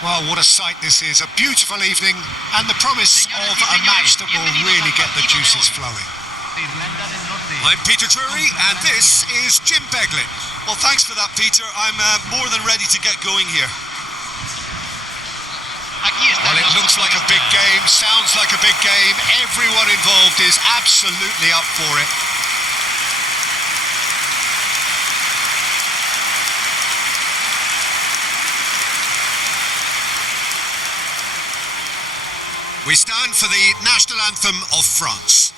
Well, what a sight this is. A beautiful evening and the promise of a match that will really get the juices flowing. I'm Peter Drury and this is Jim Beglin. Well, thanks for that, Peter. I'm more than ready to get going here. Well, it looks like a big game, sounds like a big game. Everyone involved is absolutely up for it. We stand for the national anthem of France.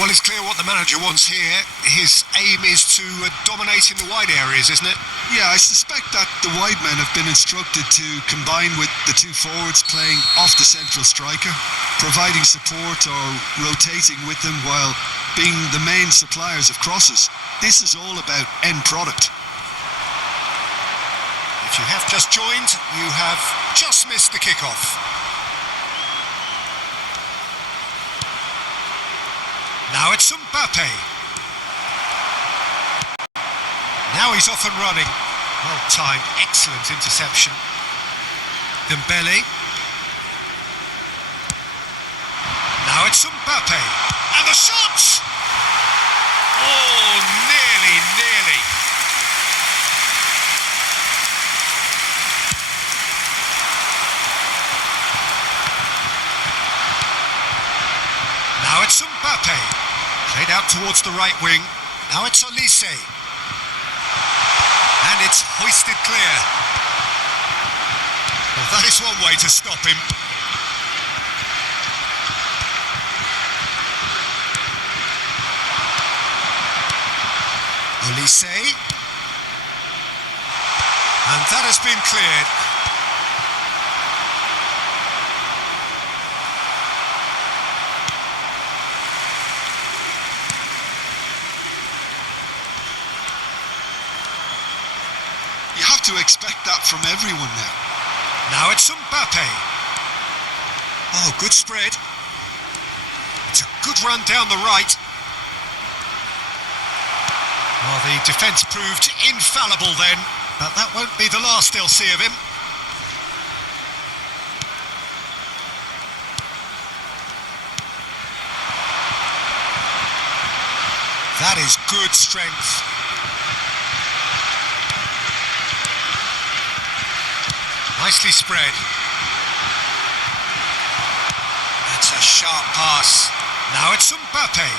Well, it's clear what the manager wants here. His aim is to dominate in the wide areas, isn't it? Yeah, I suspect that the wide men have been instructed to combine with the two forwards playing off the central striker, providing support or rotating with them while being the main suppliers of crosses. This is all about end product. If you have just joined, you have just missed the kickoff. Now it's Mbappe. Now he's off and running. Well timed, excellent interception. Dembele. Now it's Mbappe. And the shot! Oh, nearly. Now it's Mbappe. Played out towards the right wing. Now it's Olise. And it's hoisted clear. Well, that is one way to stop him. Olise. And that has been cleared. You have to expect that from everyone now. Now it's Mbappe. Oh, good spread. It's a good run down the right. Well, the defence proved infallible then, but that won't be the last they'll see of him. That is good strength. Nicely spread. That's a sharp pass. Now it's Mbappe.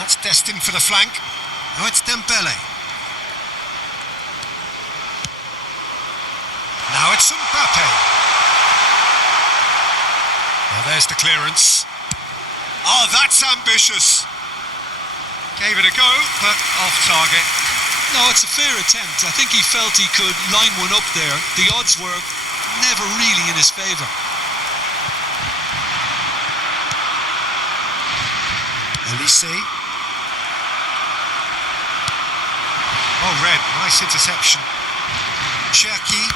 That's destined for the flank. Now it's Dembele. Now it's Mbappe. Now there's the clearance. Oh, that's ambitious. Gave it a go, but off target. No, it's a fair attempt. I think he felt he could line one up there. The odds were never really in his favour. Olise. Oh, red. Nice interception. Cherki.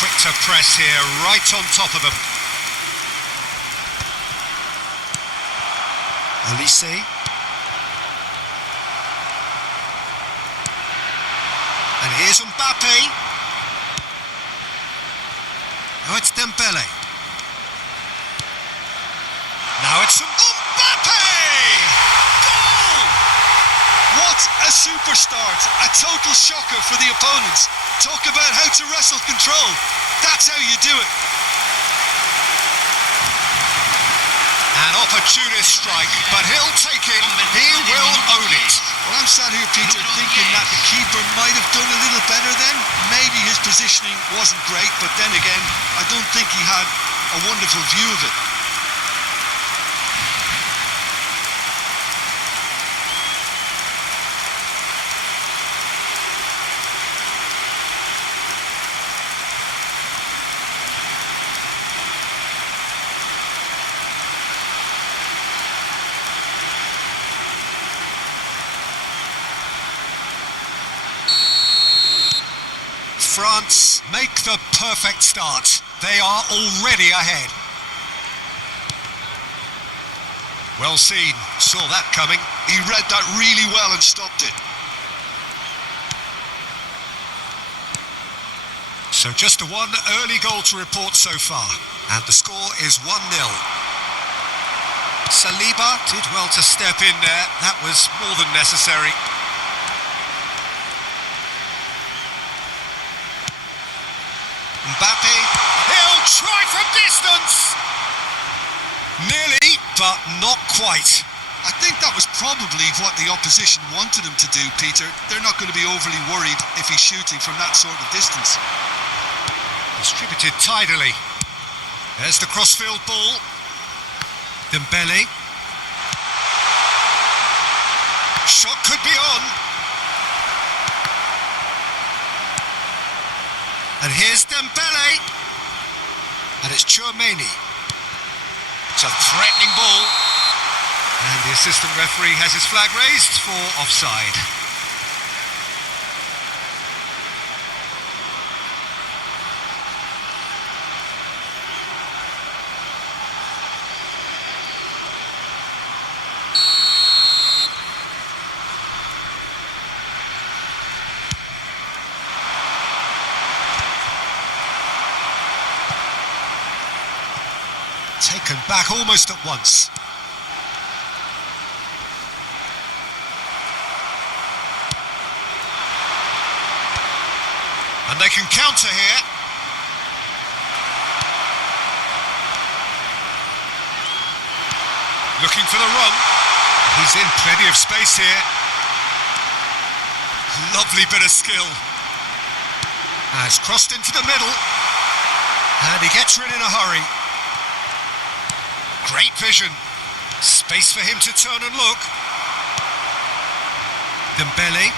Quick to press here, right on top of them. Olise. And here's Mbappe. Now it's Dembele. Now it's Mbappe! Goal! What a super start. A total shocker for the opponents. Talk about how to wrestle control. That's how you do it. An opportunist strike, but he'll take it. He will own it. Well, I'm sat here, Peter, wasn't great, but then again, I don't think he had a wonderful view of it. France make the perfect start. They are already ahead. Well seen, saw that coming. He read that really well and stopped it. So just one early goal to report so far, and the score is 1-0. Saliba did well to step in there. That was more than necessary. Mbappe, he'll try from distance! Nearly, but not quite. I think that was probably what the opposition wanted him to do, Peter. They're not going to be overly worried if he's shooting from that sort of distance. Distributed tidily. There's the crossfield ball. Dembele. Shot could be on. And here's Dembele. And it's Tchouaméni. It's a threatening ball. And the assistant referee has his flag raised for offside. Taken back almost at once. And they can counter here. Looking for the run. He's in plenty of space here. Lovely bit of skill. Has crossed into the middle. And he gets rid in a hurry. Great vision. Space for him to turn and look. Dembele.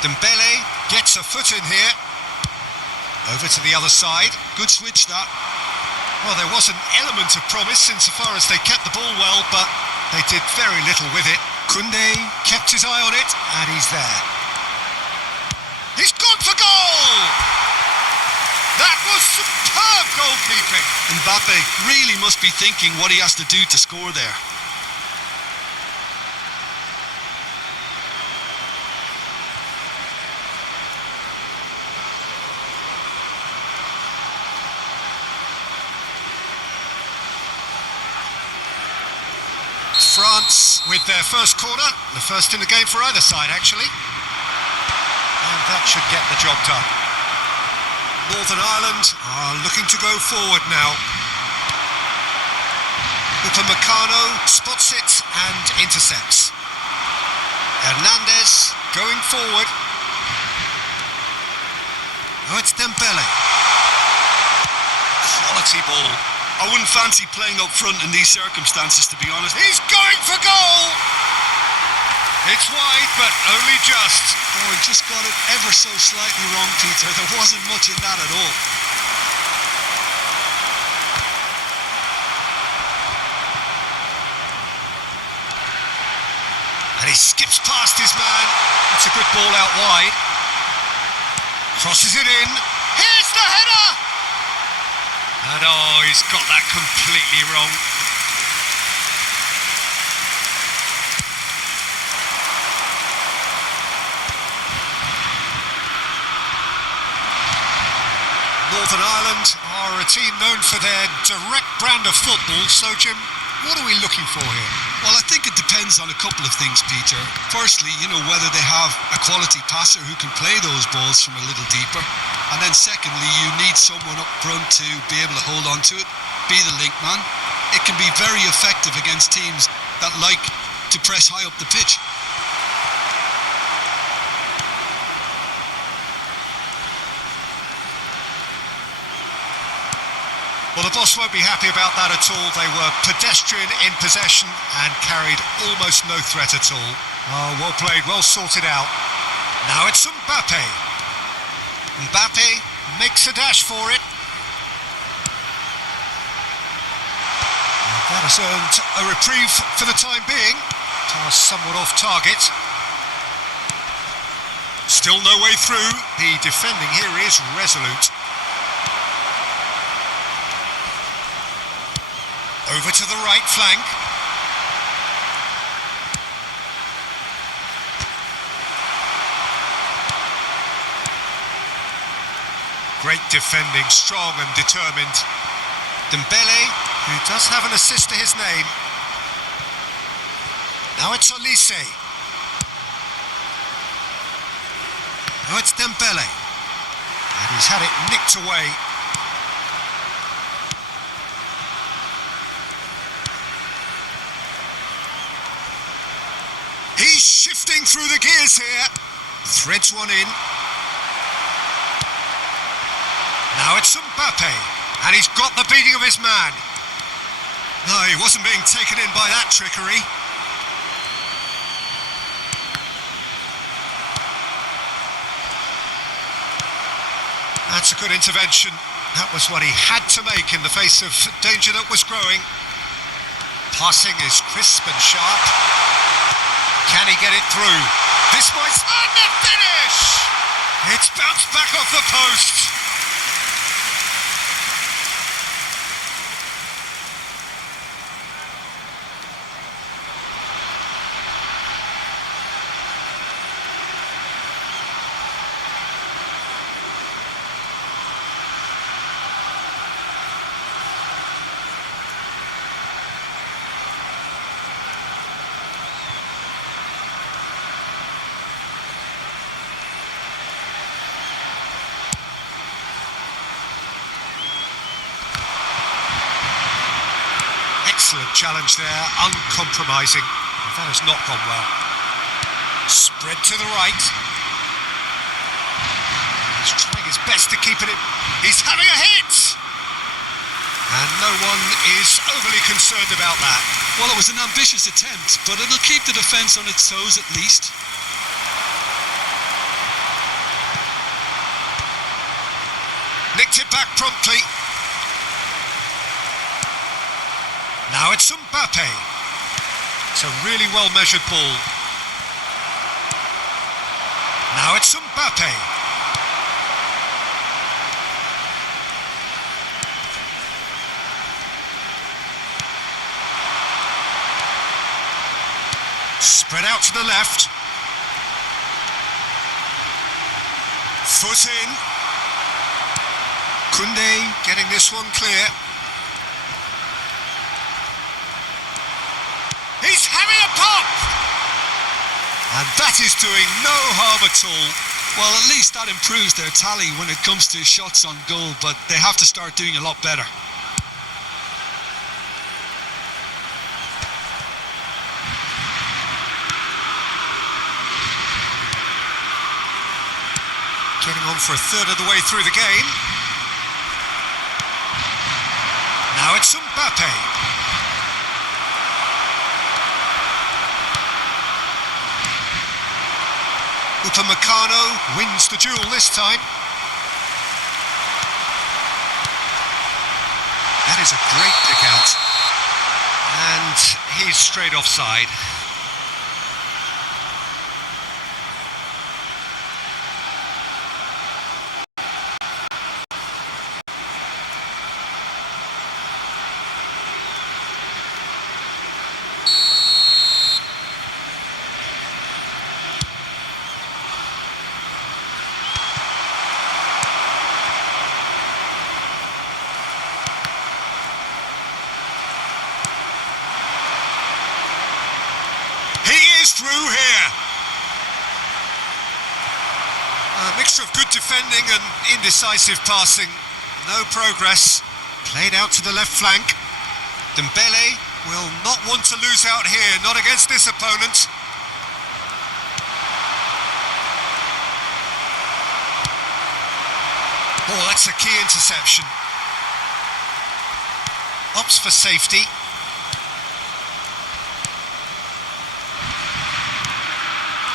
Dembele gets a foot in here. Over to the other side. Good switch, that. Well, there was an element of promise insofar as they kept the ball well, but they did very little with it. Koundé kept his eye on it, and he's there. He's gone for goal! That was superb goalkeeping. Mbappe really must be thinking what he has to do to score there. France with their first corner, the first in the game for either side actually. And that should get the job done. Northern Ireland are looking to go forward now. Upamecano spots it and intercepts. Hernandez going forward. Oh, it's Dembele. Quality ball. I wouldn't fancy playing up front in these circumstances, to be honest. He's going for goal! It's wide, but only just. Oh, he just got it ever so slightly wrong, Peter. There wasn't much in that at all. And he skips past his man. That's a good ball out wide. Crosses it in. Here's the header! And oh, he's got that completely wrong. Northern Ireland are a team known for their direct brand of football, so Jim, what are we looking for here? Well, I think it depends on a couple of things, Peter. Firstly, whether they have a quality passer who can play those balls from a little deeper. And then secondly, you need someone up front to be able to hold on to it, be the link man. It can be very effective against teams that like to press high up the pitch. Well, the boss won't be happy about that at all. They were pedestrian in possession and carried almost no threat at all. Oh, well played, well sorted out. Now it's Mbappe. Mbappe makes a dash for it. And that has earned a reprieve for the time being. Pass somewhat off target. Still no way through. The defending here is resolute. Over to the right flank. Great defending, strong and determined. Dembele, who does have an assist to his name. Now it's Olise. Now it's Dembele. And he's had it nicked away. He's shifting through the gears here. Threads one in. Now it's Mbappe. And he's got the beating of his man. No, he wasn't being taken in by that trickery. That's a good intervention. That was what he had to make in the face of danger that was growing. Passing is crisp and sharp. Can he get it through? This might... And the finish! It's bounced back off the post. Excellent challenge there, uncompromising. That has not gone well. Spread to the right. He's trying his best to keep it in. He's having a hit! And no one is overly concerned about that. Well, it was an ambitious attempt, but it'll keep the defence on its toes at least. Nicked it back promptly. Now it's Mbappe. It's a really well-measured ball. Now it's Mbappe. Spread out to the left. Foot in. Koundé getting this one clear. He's having a pop! And that is doing no harm at all. Well, at least that improves their tally when it comes to shots on goal, but they have to start doing a lot better. Getting on for a third of the way through the game. Now it's Mbappe. Upamecano wins the duel this time. That is a great pick out. And he's straight offside. Through here. A mixture of good defending and indecisive passing. No progress. Played out to the left flank. Dembele will not want to lose out here, not against this opponent. Oh, that's a key interception. Opts for safety.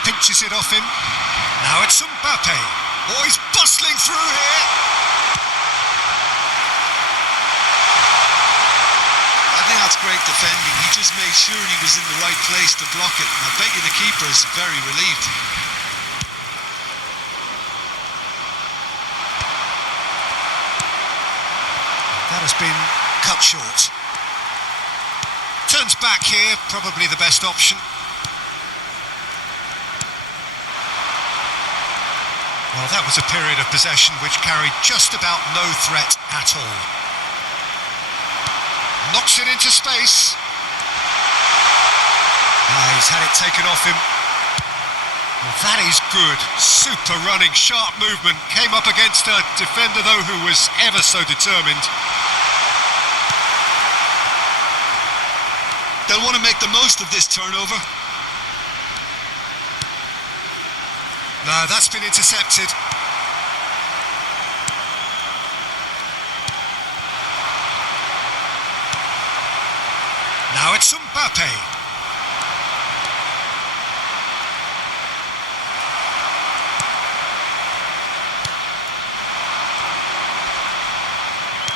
Pinches it off him. Now it's Mbappe. Oh, he's bustling through here. I think that's great defending. He just made sure he was in the right place to block it. And I bet you the keeper is very relieved. That has been cut short. Turns back here, probably the best option. Well, that was a period of possession which carried just about no threat at all. Knocks it into space. He's had it taken off him. Well, that is good. Super running, sharp movement. Came up against a defender, though, who was ever so determined. They'll want to make the most of this turnover. No, that's been intercepted. Now it's Mbappe.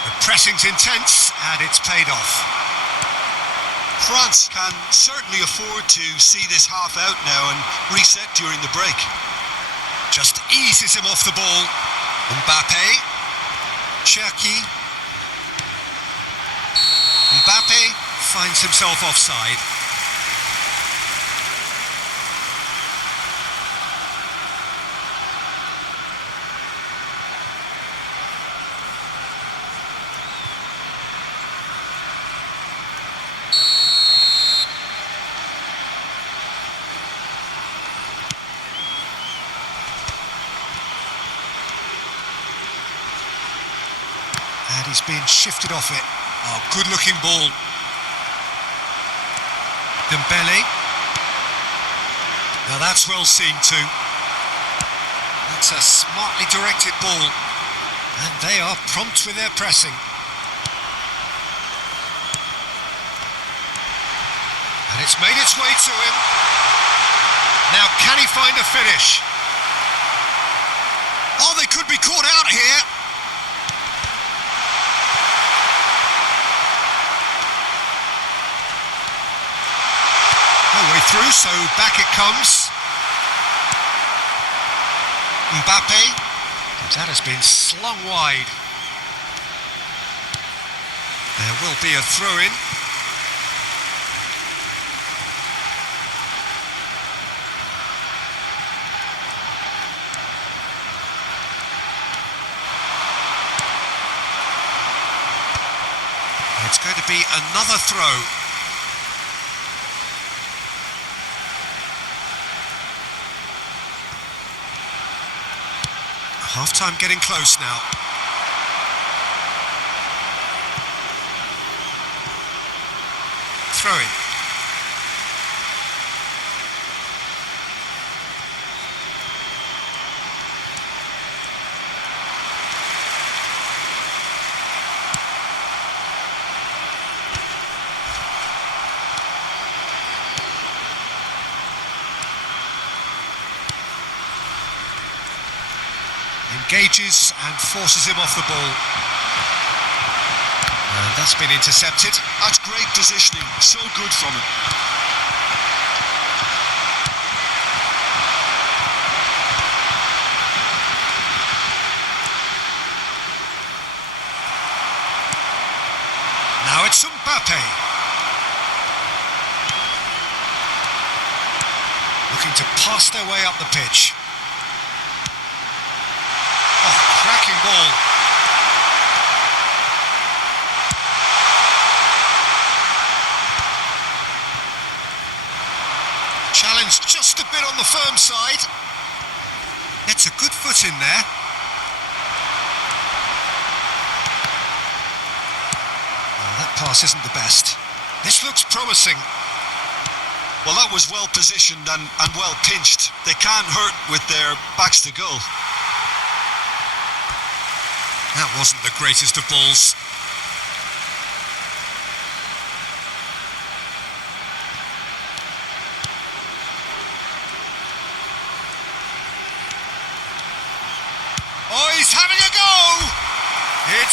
The pressing's intense and it's paid off. France can certainly afford to see this half out now and reset during the break. Just eases him off the ball. Mbappe. Cherki. Mbappe finds himself offside. And he's been shifted off it. Oh, good-looking ball. Dembele. Now that's well seen too. That's a smartly directed ball. And they are prompt with their pressing. And it's made its way to him. Now can he find a finish? Oh, they could be caught out here. Way through, so back it comes. Mbappe. That has been slung wide. There will be a throw-in. It's going to be another throw. Half-time getting close now. Throw-in. Engages and forces him off the ball. And that's been intercepted. That's great positioning, so good from him. Now it's Mbappe. Looking to pass their way up the pitch. Cracking ball. Challenge just a bit on the firm side. Gets a good foot in there. Well, that pass isn't the best. This looks promising. Well, that was well positioned and well pinched. They can't hurt with their backs to goal. That wasn't the greatest of balls.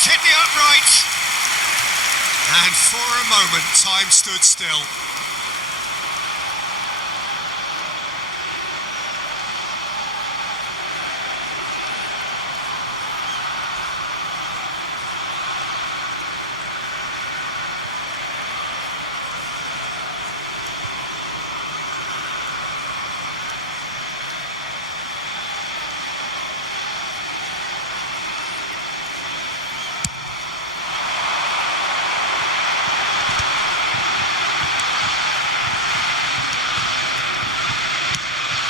hit the upright. And for a moment, time stood still.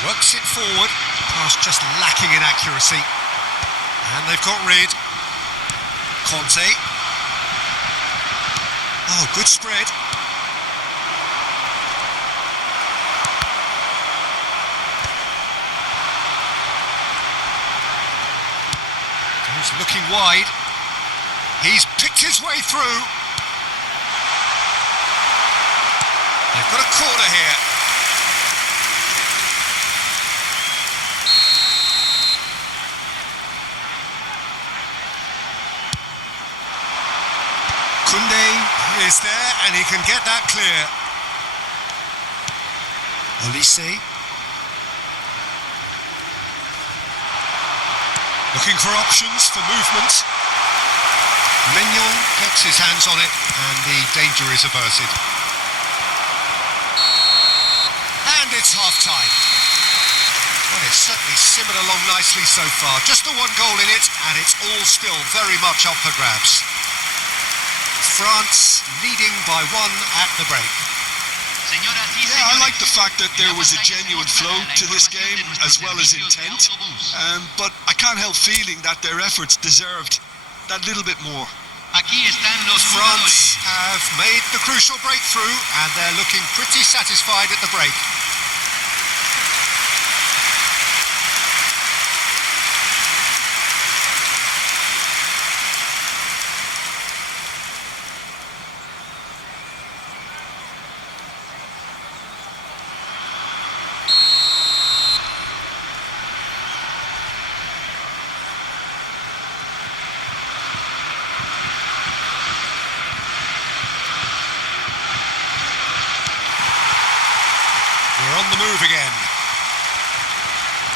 Works it forward, pass just lacking in accuracy. And they've got rid. Conte. Oh, good spread. Goes looking wide. He's picked his way through. They've got a corner here. Kunde is there and he can get that clear. Olise. Looking for options for movement. Mignon gets his hands on it and the danger is averted. And it's half-time. Well, it's certainly simmered along nicely so far. Just the one goal in it and it's all still very much up for grabs. France leading by one at the break. Yeah, I like the fact that there was a genuine flow to this game as well as intent, but I can't help feeling that their efforts deserved that little bit more. France have made the crucial breakthrough and they're looking pretty satisfied at the break. We're on the move again.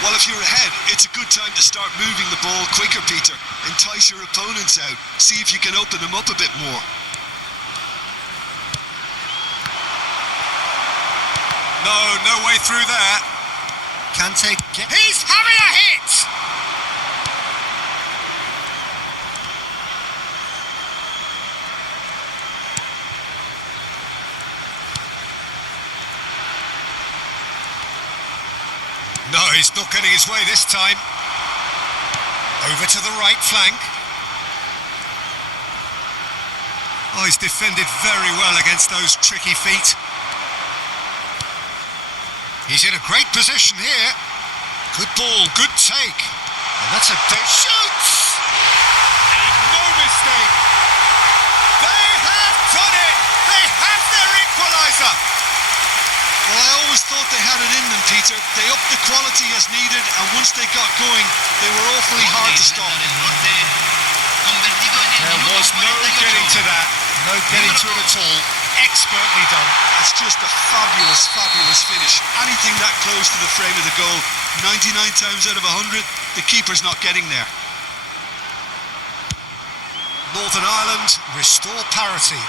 Well, if you're ahead, it's a good time to start moving the ball quicker, Peter. Entice your opponents out. See if you can open them up a bit more. No way through there. Kante get... He's having a hit! No, he's not getting his way this time. Over to the right flank. Oh, he's defended very well against those tricky feet. He's in a great position here. Good ball, good take. And that's a... shoots! And no mistake. They have done it! They have their equaliser! Well, I always thought they had it in them, Peter. They upped the quality as needed, and once they got going, they were awfully hard to stop. There was no getting to that. No getting to it at all. Expertly done. It's just a fabulous, fabulous finish. Anything that close to the frame of the goal, 99 times out of 100, the keeper's not getting there. Northern Ireland restore parity.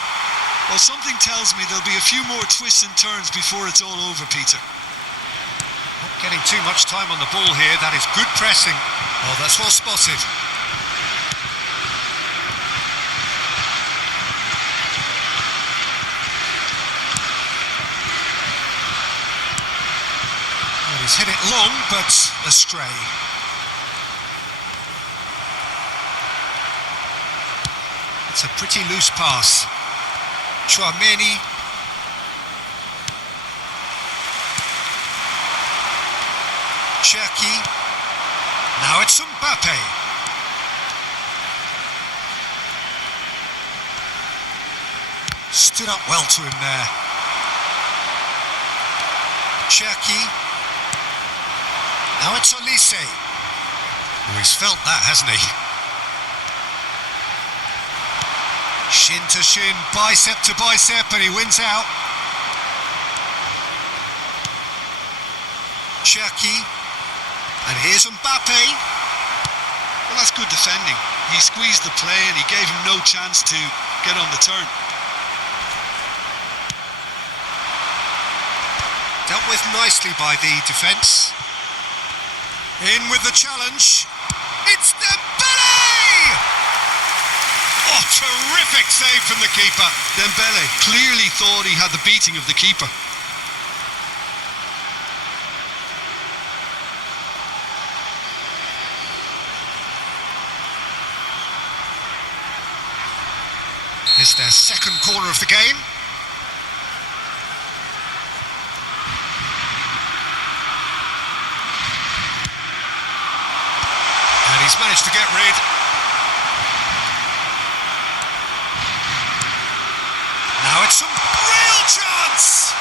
Well, something tells me there'll be a few more twists and turns before it's all over, Peter. Not getting too much time on the ball here. That is good pressing. Oh, that's well spotted. Well, he's hit it long, but astray. It's a pretty loose pass. Chouameni. Cherki. Now it's Mbappe. Stood up well to him there. Cherki. Now it's Olise. Oh, he's felt that, hasn't he? Shin to shin, bicep to bicep, and he wins out. Cherki. And here's Mbappe. Well, that's good defending. He squeezed the play and he gave him no chance to get on the turn. Dealt with nicely by the defence. In with the challenge. It's Dembele! Oh, terrific save from the keeper. Dembele clearly thought he had the beating of the keeper. It's their second corner of the game. And he's managed to get rid. Now it's some real chance!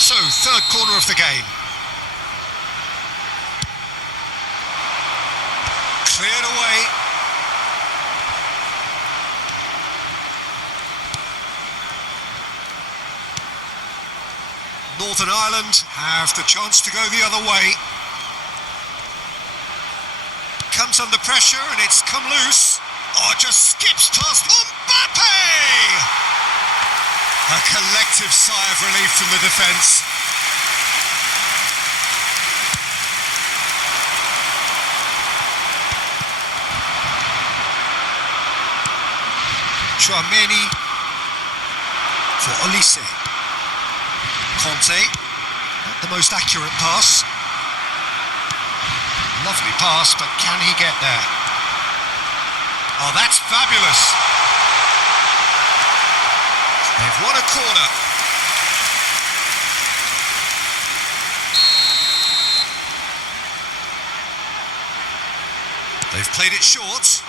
So, third corner of the game. Cleared away. Northern Ireland have the chance to go the other way. Comes under pressure and it's come loose. Oh, just skips past Mbappe! A collective sigh of relief from the defence. Chouameni for Olise. Conte, not the most accurate pass. Lovely pass, but can he get there? Oh, that's fabulous. They've won a corner. They've played it short.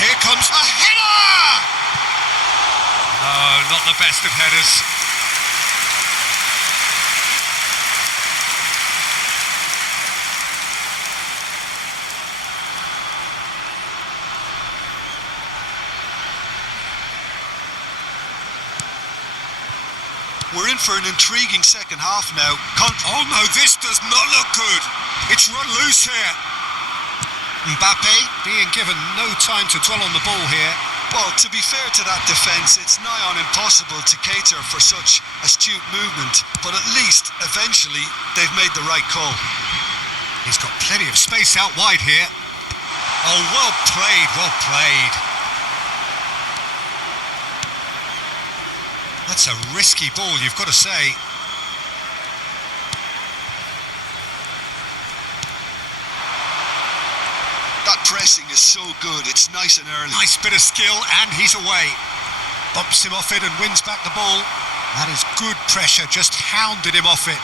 Here comes a header! No, not the best of headers. We're in for an intriguing second half now. Oh no, this does not look good. It's run loose here. Mbappe being given no time to dwell on the ball here. Well, to be fair to that defence, it's nigh on impossible to cater for such astute movement, but at least, eventually, they've made the right call. He's got plenty of space out wide here. Oh, well played, well played. That's a risky ball, you've got to say. That pressing is so good, it's nice and early. Nice bit of skill, and he's away. Bumps him off it and wins back the ball. That is good pressure, just hounded him off it.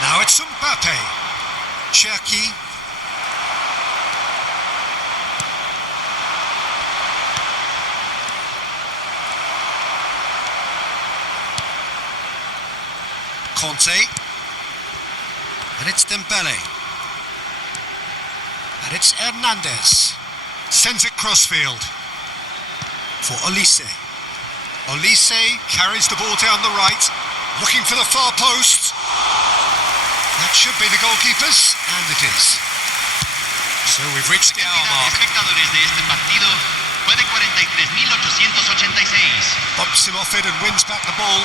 Now it's Mbappe. Cherki. Conte, and it's Dembele, and it's Hernandez, sends it crossfield for Olise. Olise carries the ball down the right, looking for the far post. That should be the goalkeepers, and it is. So we've reached the hour mark. Espectadores de este partido fue de 43.886. Bumps him off it and wins back the ball.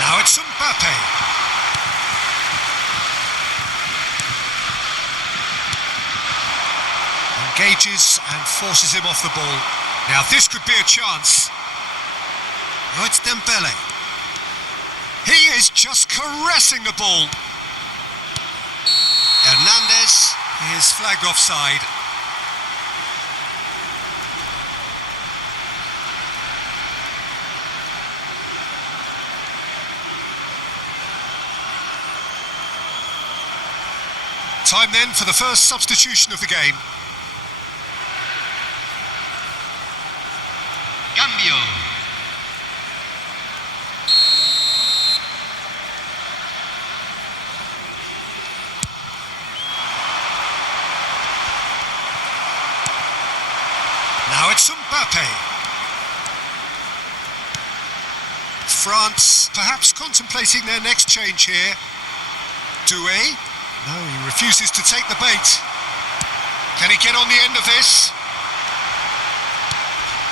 Now it's Mbappe. Engages and forces him off the ball. Now this could be a chance. Oh, it's Dembele. He is just caressing the ball. Hernandez is flagged offside. Time then for the first substitution of the game. Cambio. Now it's Mbappe. France perhaps contemplating their next change here. Doué. No, he refuses to take the bait. Can he get on the end of this?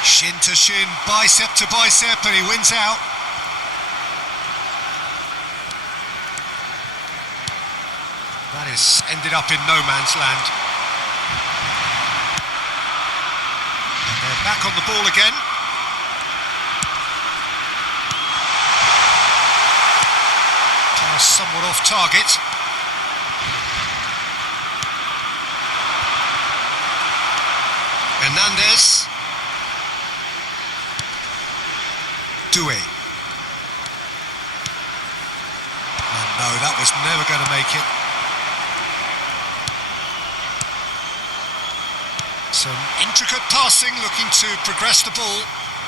Shin to shin, bicep to bicep, and he wins out. That has ended up in no man's land. And they're back on the ball again. Pass somewhat off target. Hernandez. Doué. Oh no, that was never going to make it. Some intricate passing, looking to progress the ball.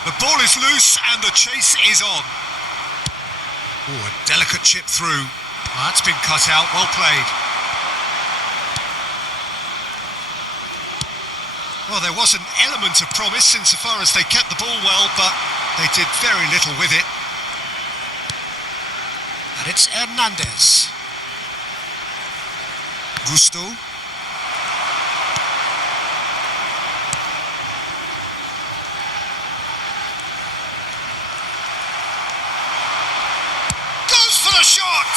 The ball is loose and the chase is on. Oh, a delicate chip through. Oh, that's been cut out, well played. Well, there was an element of promise insofar as they kept the ball well, but they did very little with it. And it's Hernandez. Gusto. Goes for the shot!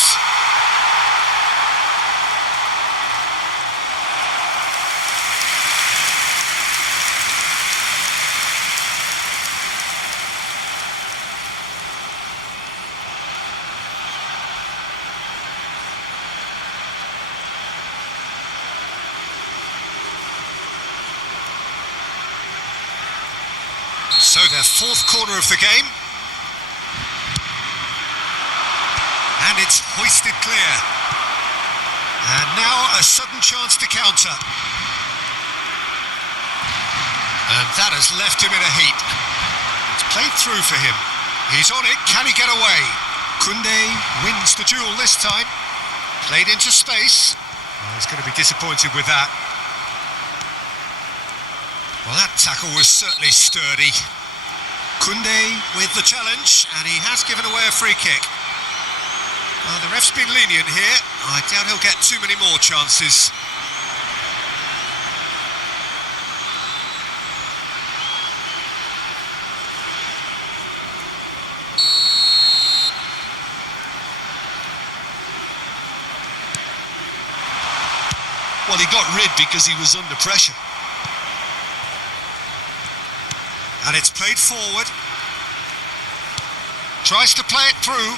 So their fourth corner of the game. And it's hoisted clear. And now a sudden chance to counter. And that has left him in a heap. It's played through for him. He's on it, can he get away? Koundé wins the duel this time. Played into space. Oh, he's going to be disappointed with that. Well, that tackle was certainly sturdy. Koundé with the challenge, and he has given away a free kick. Well, the ref's been lenient here. I doubt he'll get too many more chances. Well, he got rid because he was under pressure. And it's played forward. Tries to play it through.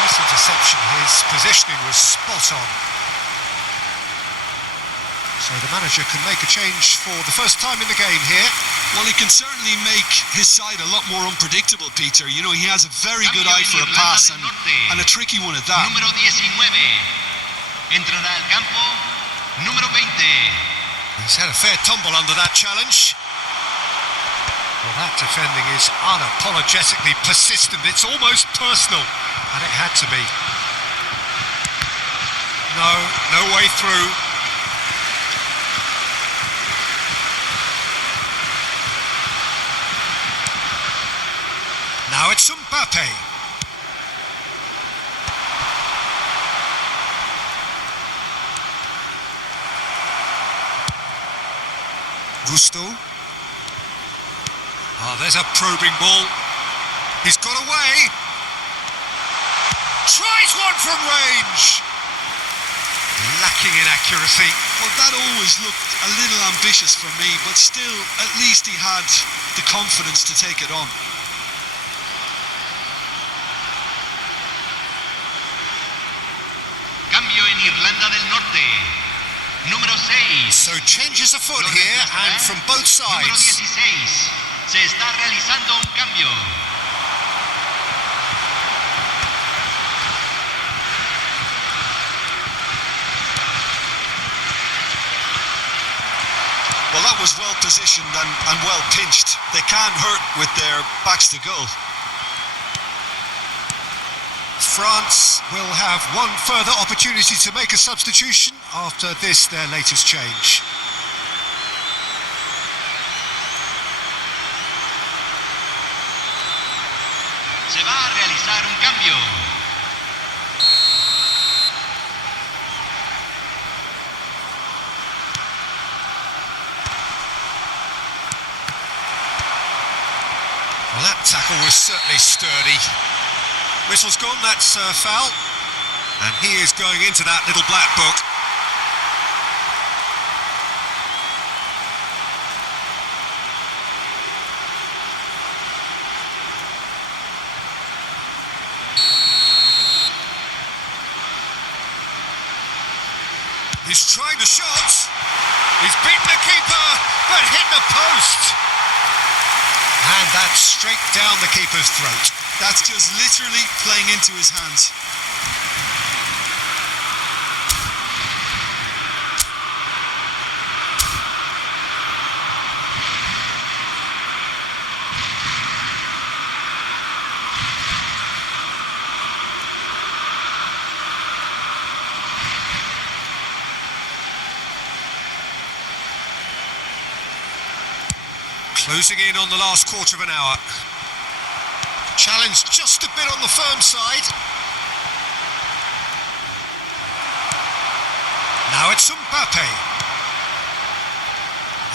Nice interception. His positioning was spot on. So the manager can make a change for the first time in the game here. Well, he can certainly make his side a lot more unpredictable, Peter. You know, he has a very good eye for a pass and a tricky one at that. Número 19. Entrará al campo. Número 20. He's had a fair tumble under that challenge. Well, that defending is unapologetically persistent. It's almost personal, and it had to be. No way through. Now it's Mbappe. Gusto. Oh, there's a probing ball. He's got away. Tries one from range. Lacking in accuracy. Well, that always looked a little ambitious for me, but still, at least he had the confidence to take it on. Cambio en Irlanda del Norte. Número 6. So changes afoot here and from both Número sides. 16. Se está realizando un cambio. that was well positioned and well pinched. They can't hurt with their backs to goal. France will have one further opportunity to make a substitution after this, their latest change. Se va a realizar un cambio. Well, that tackle was certainly sturdy. Whistle's gone, that's foul. And he is going into that little black book. He's trying the shot. He's beaten the keeper, but hit the post. And that's straight down the keeper's throat. That's just literally playing into his hands. Closing in on the last quarter of an hour. Challenge just a bit on the firm side. Now it's Mbappe.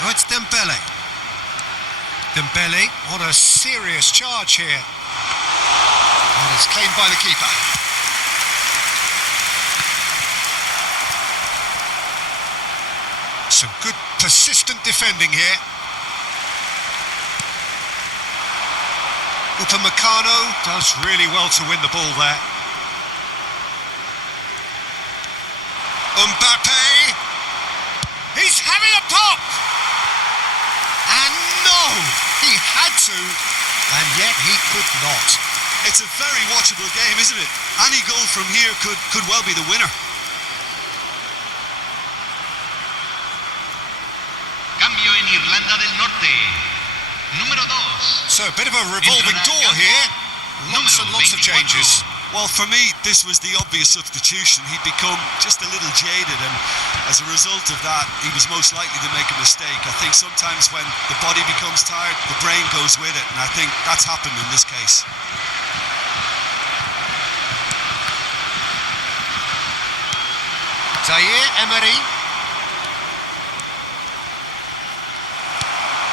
Now it's Dembele. Dembele on a serious charge here. And it's claimed by the keeper. Some good persistent defending here. Upamecano does really well to win the ball there. Mbappe! He's having a pop! And no! He had to, and yet he could not. It's a very watchable game, isn't it? Any goal from here could well be the winner. Cambio en Irlanda del Norte. Número 2. So a bit of a revolving door here. Lots and lots of changes. Well, for me, this was the obvious substitution. He'd become just a little jaded, and as a result of that, he was most likely to make a mistake. I think sometimes when the body becomes tired, the brain goes with it, and I think that's happened in this case. Zaire Emery.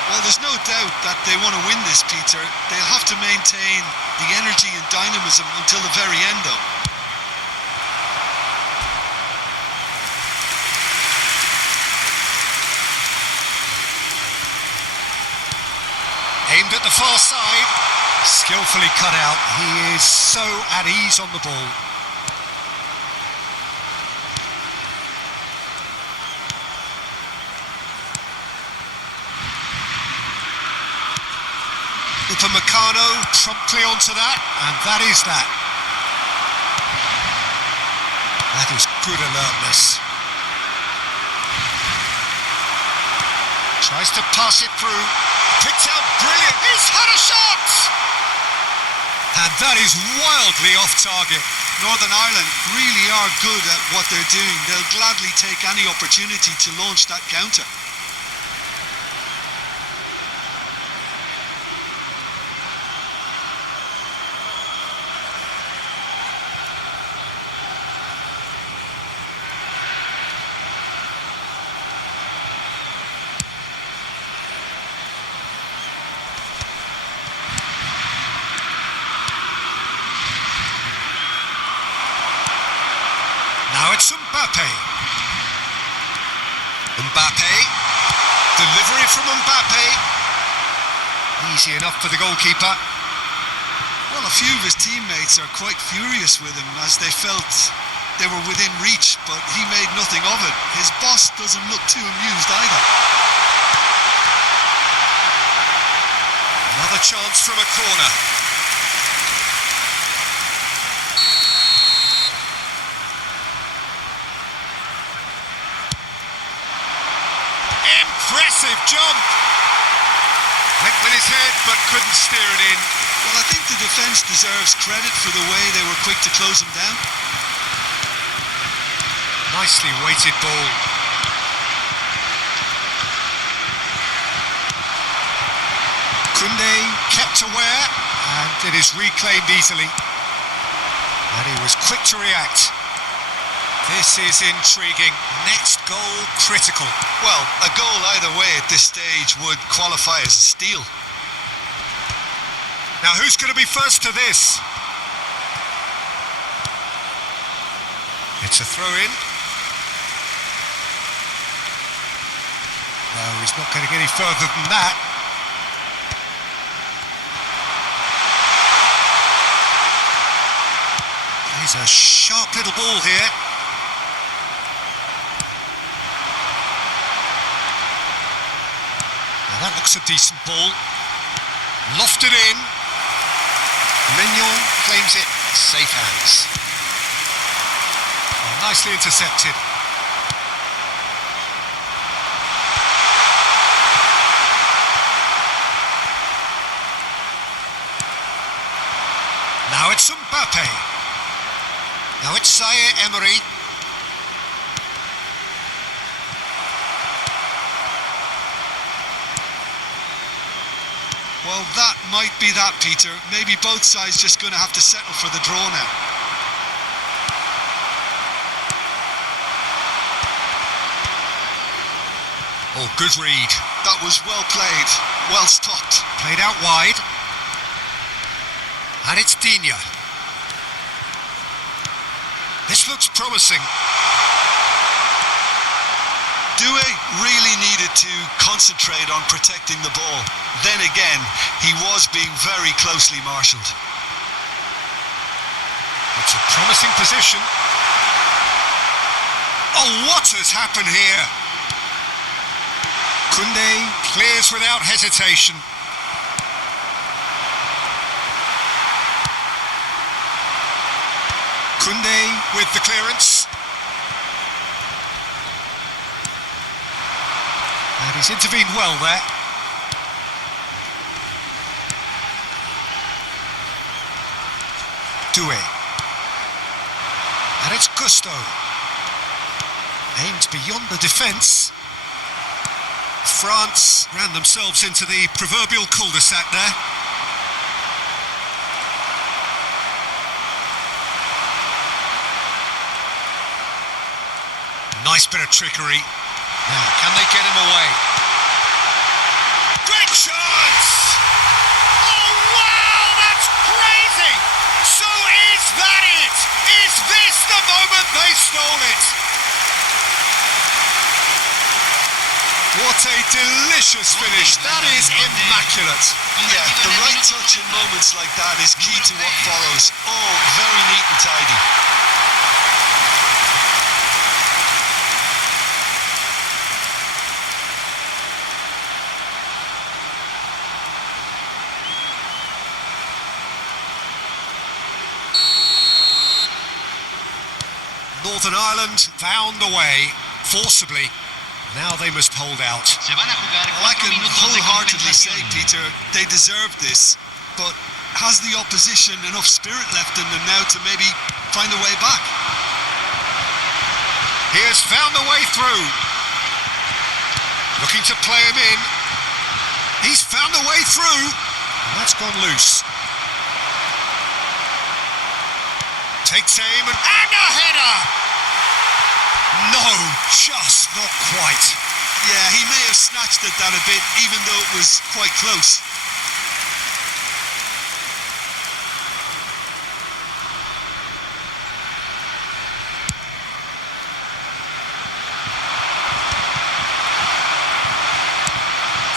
Well, there's no doubt that they want to win this, Peter. They'll have to maintain the energy and dynamism until the very end, though. Aimed at the far side. Skillfully cut out. He is so at ease on the ball. Upamecano promptly onto that, and that is that. That is good alertness. Tries to pass it through, picks out brilliant, he's had a shot! And that is wildly off target. Northern Ireland really are good at what they're doing. They'll gladly take any opportunity to launch that counter. Now it's Mbappe. Mbappe. Delivery from Mbappe. Easy enough for the goalkeeper. Well, a few of his teammates are quite furious with him as they felt they were within reach, but he made nothing of it. His boss doesn't look too amused either. Another chance from a corner. Impressive! Massive jump! Went with his head, but couldn't steer it in. Well, I think the defence deserves credit for the way they were quick to close him down. Nicely weighted ball. Koundé kept aware, and it is reclaimed easily. And he was quick to react. This is intriguing. Next goal critical. Well, a goal either way at this stage would qualify as a steal. Now who's going to be first to this? It's a throw-in. No, he's not going to get any further than that. He's a sharp little ball here. Now that looks a decent ball. Lofted in. Mignon claims it. Safe hands. Oh, nicely intercepted. Now it's Mbappe. Now it's Zaire Emery. Well, that might be that, Peter. Maybe both sides just going to have to settle for the draw now. Oh, good read. That was well played, well stopped. Played out wide. And it's Digne. This looks promising. Doué really needed to concentrate on protecting the ball. Then again, he was being very closely marshalled. It's a promising position. Oh, what has happened here? Koundé clears without hesitation. Koundé with the clearance. And he's intervened well there. Doué. And it's Gusto. Aimed beyond the defence. France ran themselves into the proverbial cul-de-sac there. Nice bit of trickery. Now, can they get him away? Great chance! Oh, wow, that's crazy! So is that it? Is this the moment they stole it? What a delicious finish. That is immaculate. Yeah, the right touch in moments like that is key to what follows. Oh, very neat and tidy. Northern Ireland found a way, forcibly. Now they must hold out. Well, I can wholeheartedly say, Peter, they deserve this, but has the opposition enough spirit left in them now to maybe find a way back? He has found a way through. Looking to play him in. He's found a way through. And that's gone loose. Takes aim and a header! No, just not quite. Yeah, he may have snatched at that a bit, even though it was quite close.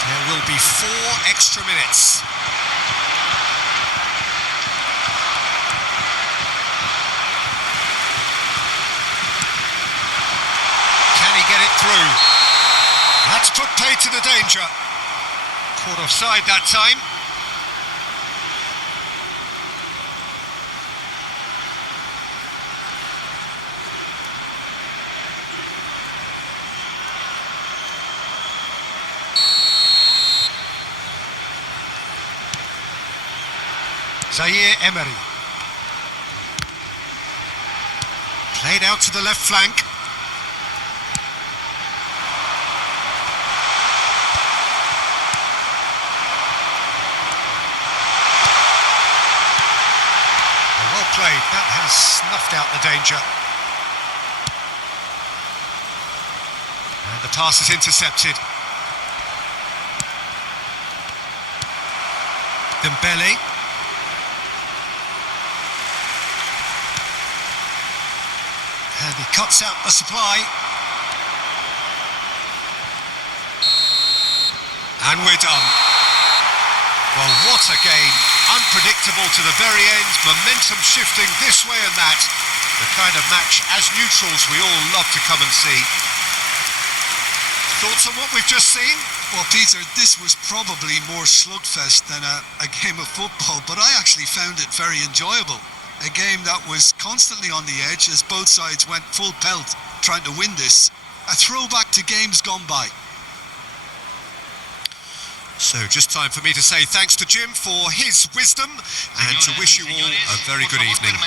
There will be 4 extra minutes. Get it through. That's put pay to the danger. Caught offside that time. Zaire Emery. Played out to the left flank. Well played, that has snuffed out the danger. And the pass is intercepted. Dembele. And he cuts out the supply. And we're done. Well, what a game. Unpredictable to the very end. Momentum shifting this way and that. The kind of match, as neutrals, we all love to come and see. Thoughts on what we've just seen? Well, Peter, this was probably more slugfest than a game of football, but I actually found it very enjoyable. A game that was constantly on the edge as both sides went full pelt trying to win this. A throwback to games gone by. So just time for me to say thanks to Jim for his wisdom and to wish you all a very good evening.